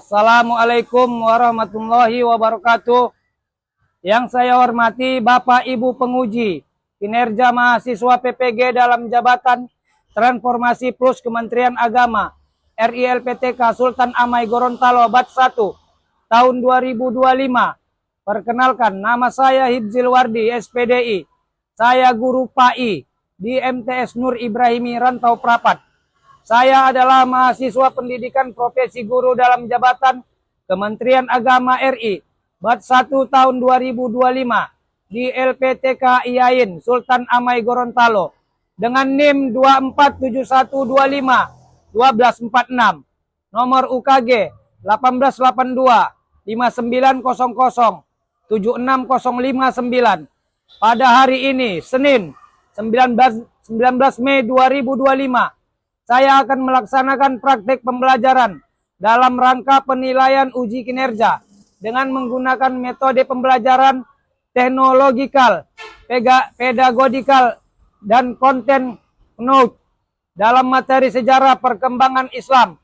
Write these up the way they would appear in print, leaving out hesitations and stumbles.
Assalamualaikum warahmatullahi wabarakatuh. Yang saya hormati Bapak Ibu penguji kinerja mahasiswa PPG dalam jabatan Transformasi Plus Kementerian Agama RI LPTK Sultan Amai Gorontalo Bat 1 tahun 2025. Perkenalkan, nama saya Hibzil Wardi, SPDI. Saya guru PAI di MTS Nur Ibrahimi Rantau Prapat. Saya adalah mahasiswa pendidikan profesi guru dalam jabatan Kementerian Agama RI Bat 1 tahun 2025 di LPTK IAIN Sultan Amai Gorontalo dengan NIM 247125-1246, nomor UKG 1882-5900-76059. Pada hari ini, Senin 19 Mei 2025, saya akan melaksanakan praktik pembelajaran dalam rangka penilaian uji kinerja dengan menggunakan metode pembelajaran teknologikal, pedagogikal, dan konten note dalam materi sejarah perkembangan Islam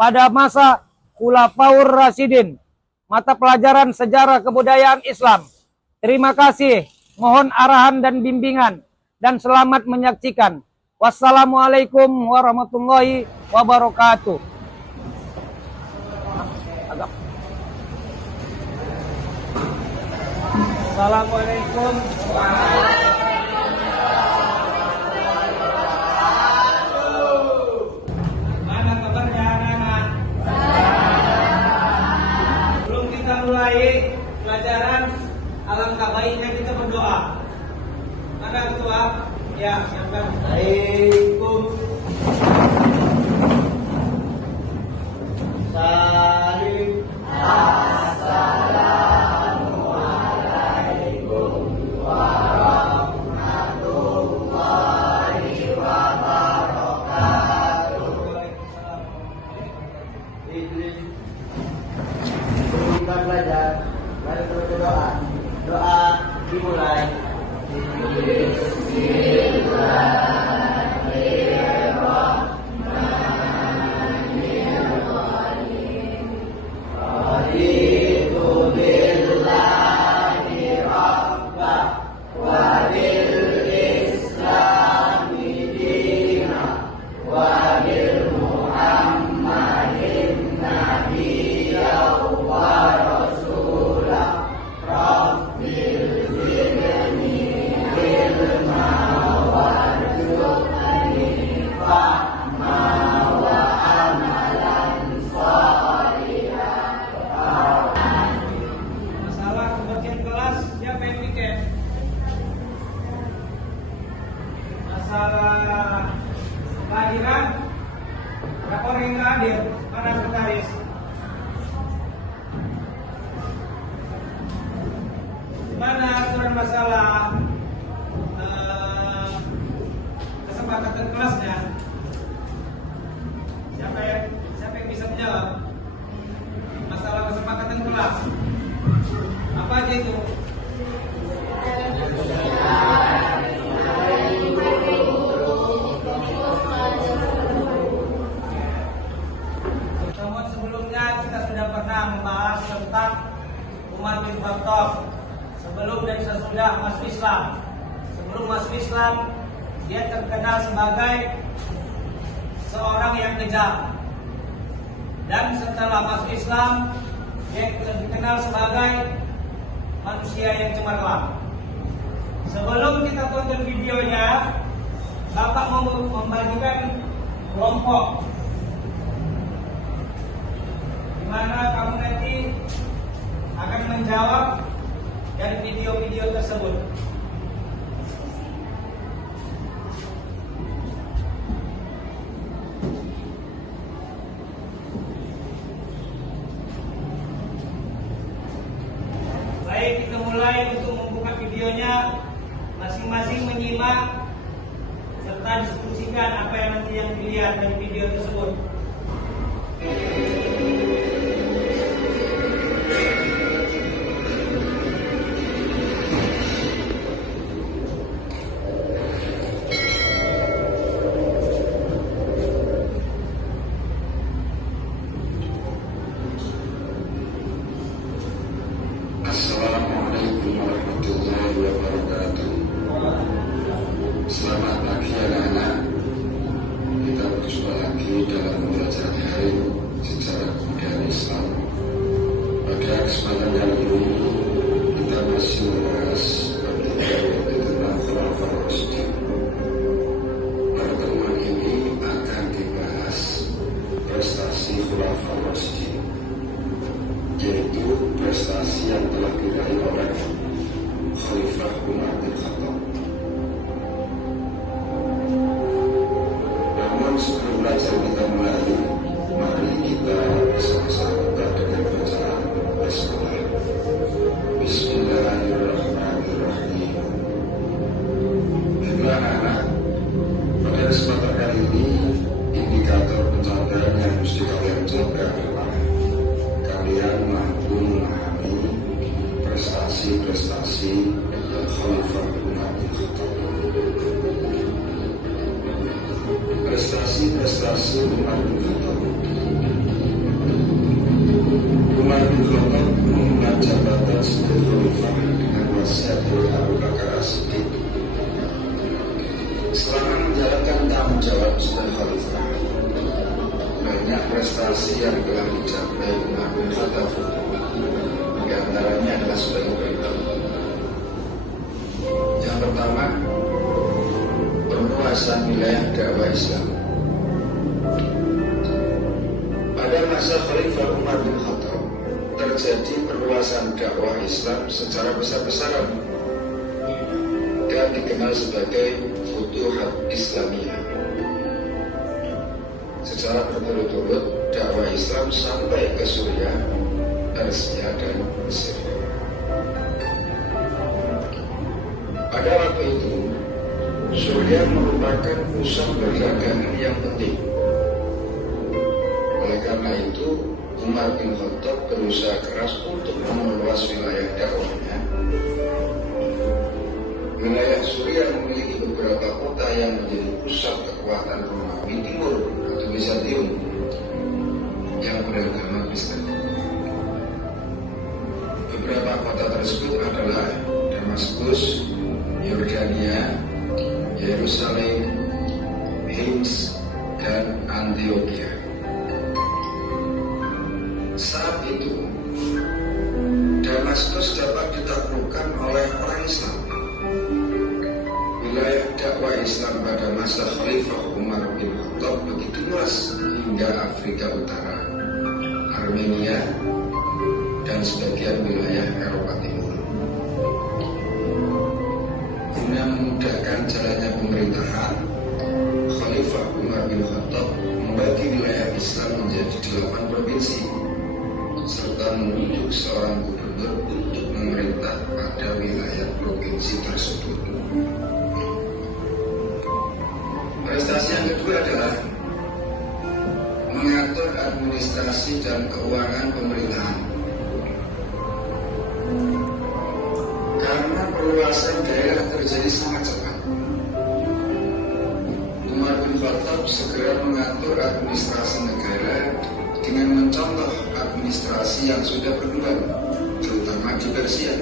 pada masa Khulafaur Rasyidin, mata pelajaran sejarah kebudayaan Islam. Terima kasih, mohon arahan dan bimbingan, dan selamat menyaksikan. Wassalamualaikum warahmatullahi wabarakatuh. Assalamualaikum. Mana kabarnya anak-anak? Sebelum kita mulai pelajaran, alangkah baiknya kita berdoa. Mana ketua? Ya, siapkan. Assalamualaikum. Salim. Assalamualaikum warahmatullahi wabarakatuh. Kita belajar, mari berdoa. Doa dimulai. Masalah kehadiran, berapa orang yang hadir? Mana sekretaris? Mana aturan masalah kesepakatan kelasnya? Siapa yang bisa menjawab? Masalah kesepakatan kelas. Apa aja itu? Membahas tentang Umar bin Khattab sebelum dan sesudah masuk Islam. Sebelum masuk Islam, dia terkenal sebagai seorang yang kejam, dan setelah masuk Islam, dia dikenal sebagai manusia yang cemerlang. Sebelum kita tonton videonya, Bapak mau membagikan kelompok mana kamu nanti akan menjawab dari video-video tersebut. Baik, kita mulai untuk membuka videonya. Masing-masing menyimak serta diskusikan apa yang nanti yang dilihat dari video tersebut. prestasi-prestasi Khalifah Umar bin Khattab. Prestasi-prestasi Umar bin Khattab. Umar bin Khattab mengemban jabatan sebagai Khalifah dengan wasiat dari Abu Bakar As-Siddiq. Selama menjalankan tanggung jawab sebagai Khalifah, banyak prestasi yang telah dicapai Umar bin Khattab. Di antaranya adalah sebagai berikut. Yang pertama, perluasan wilayah dakwah Islam. Pada masa Khalifah Umar bin Khattab terjadi perluasan dakwah Islam secara besar-besaran dan dikenal sebagai Futuhat Islamiyah. Secara berturut-turut dakwah Islam sampai ke Suriah, Persia, dan Mesir. Pada waktu itu, Suriah merupakan pusat perdagangan yang penting. Oleh karena itu, Umar bin Khattab berusaha keras untuk meluas wilayah dakwahnya. Wilayah Suriah memiliki beberapa kota yang menjadi pusat kekuatan Romawi Timur atau Bizantium yang beragama Kristen. Beberapa kota tersebut adalah Damaskus, Yordania, Yerusalem, Hims, dan Antioquia. Saat itu, Damaskus dapat ditaklukkan oleh orang Islam. Wilayah dakwah Islam pada masa Khalifah Umar bin Khattab begitu luas hingga Afrika Utara, Armenia, dan sebagian wilayah Eropa Timur. Guna memudahkan jalannya pemerintahan, Khalifah Umar bin Khattab membagi wilayah Islam menjadi 8 provinsi, serta menunjuk seorang gubernur untuk memerintah pada wilayah provinsi tersebut. Prestasi yang kedua adalah mengatur administrasi dan keuangan pemerintahan. Karena perluasan daerah terjadi sangat cepat, Umar bin Khattab segera mengatur administrasi negara dengan mencontoh administrasi yang sudah berkembang, terutama di Persia.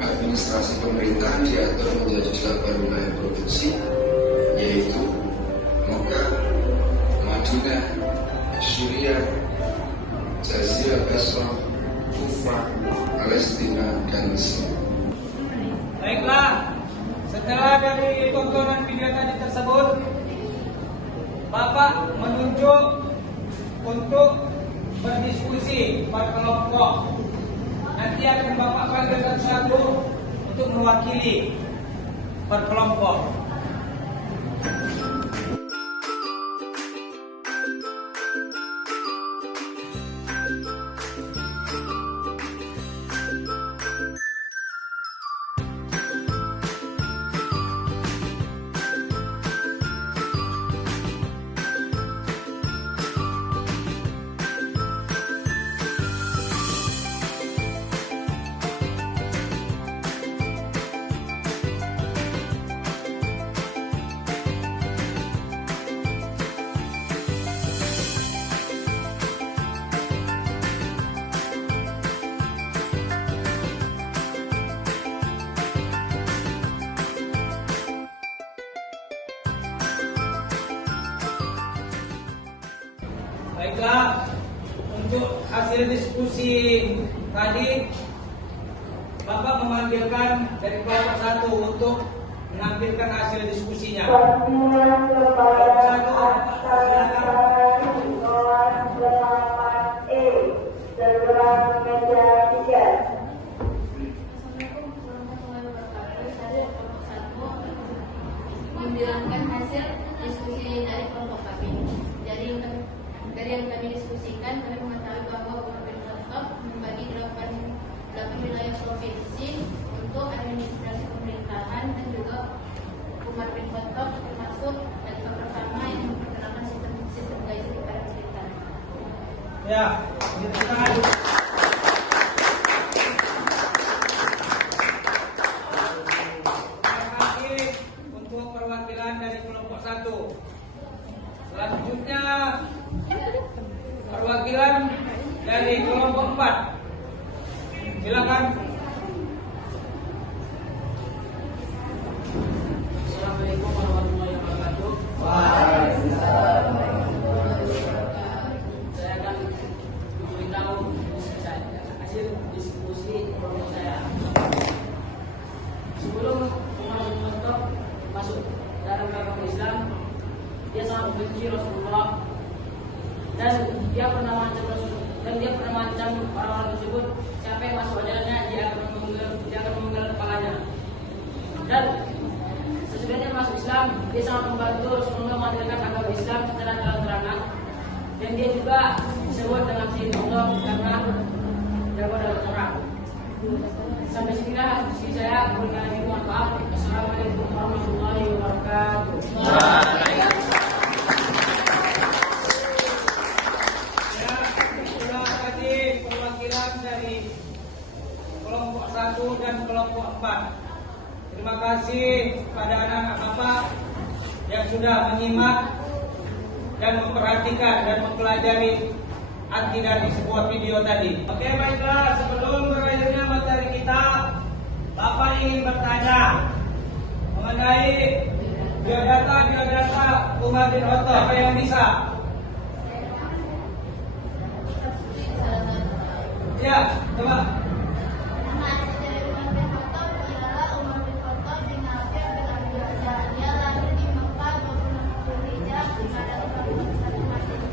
Administrasi pemerintahan diatur menjadi 8 wilayah provinsi, yaitu Mekah, Madinah, Syria, Jazirah Basrah, Kufah, Palestina, dan Mesir. Baiklah, setelah dari tontonan video tadi tersebut, Bapak menunjuk untuk berdiskusi per kelompok. Nanti akan Bapak panggil satu untuk mewakili per kelompok. Baiklah, untuk hasil diskusi tadi, Bapak memanggilkan dari kelompok satu untuk menampilkan hasil diskusinya. Kelompok satu, menjelaskan hasil diskusi dari kelompok kami. Dari yang kami diskusikan, kami mengetahui bahwa Umar bin Khattab membagi 8 wilayah provinsi untuk administrasi pemerintahan, dan juga Umar bin Khattab termasuk khalifah pertama yang memperkenalkan sistem gaji kepada kita. Ya, Selanjutnya perwakilan dari kelompok 4. Silakan. Assalamualaikum warahmatullahi wabarakatuh. Saya akan memberitahu hasil diskusi kelompok saya. Sebelum Umar bin Khattab masuk dalam agama Islam, dia sangat membenci Rasulullah dan dia pernah mengancam orang-orang tersebut, siapa yang masuk ajarannya dia akan memenggal kepalanya. Dan sebenarnya masuk Islam, dia sangat membantu Rasulullah mengajarkan agama Islam secara terang-terangan, dan dia juga disebut dengan Sayyid Allah karena jago dalam perang. Sampai sinilah diskusi saya. Mohon maaf. Assalamualaikum warahmatullahi wabarakatuh. Ya, itulah tadi perwakilan dari kelompok 1 dan kelompok 4. Terima kasih kepada anak-anak Bapak yang sudah menyimak dan memperhatikan dan mempelajari arti dari sebuah video tadi. Oke, baiklah, sebelum berakhirnya materi kita, Bapak ingin bertanya mengenai biodata Umar bin Khattab. Apa yang bisa? Ya, coba. Nama asli dari Umar bin Khattab ialah Umar bin Khattab bin Nafi' bin Abi Raja. Dia lahir di Mekah 26 Dzulhijjah pada umur 21 Masehi.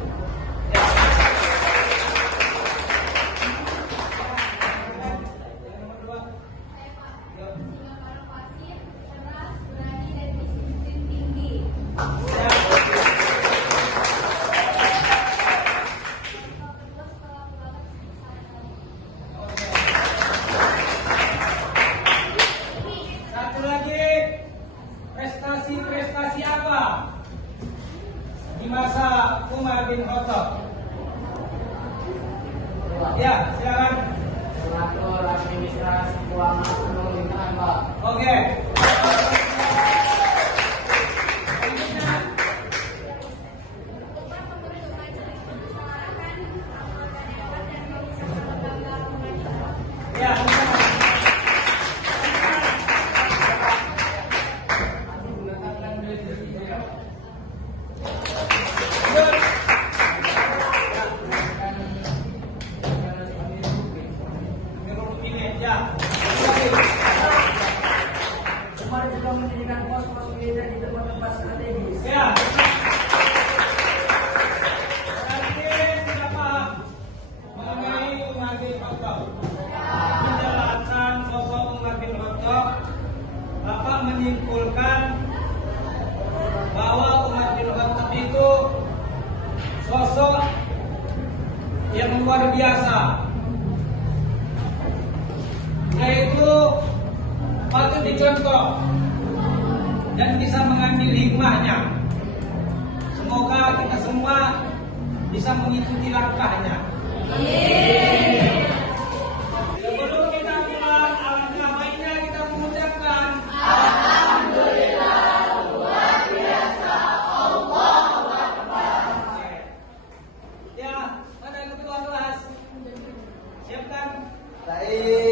Satu lagi, prestasi apa di masa Umar bin Khattab? Ya, silakan. Mengatur administrasi keuangan pemerintahan, Pak. Oke. Ya. Umar juga mendirikan pos-pos militer di tempat-tempat strategis. Ya. Tadi sudah paham mengenai Umar bin Khattab. Penjelasan sosok Umar bin Khattab, Bapak menyimpulkan bahwa Umar bin Khattab itu sosok yang luar biasa, yaitu patut dicontoh dan bisa mengambil hikmahnya. Semoga kita semua bisa mengikuti langkahnya. Sebelum kita pulang, alangkah baiknya kita mengucapkan Alhamdulillah luar biasa, Allahu Akbar. Ya, pada ketua kelas siapkan. Baik.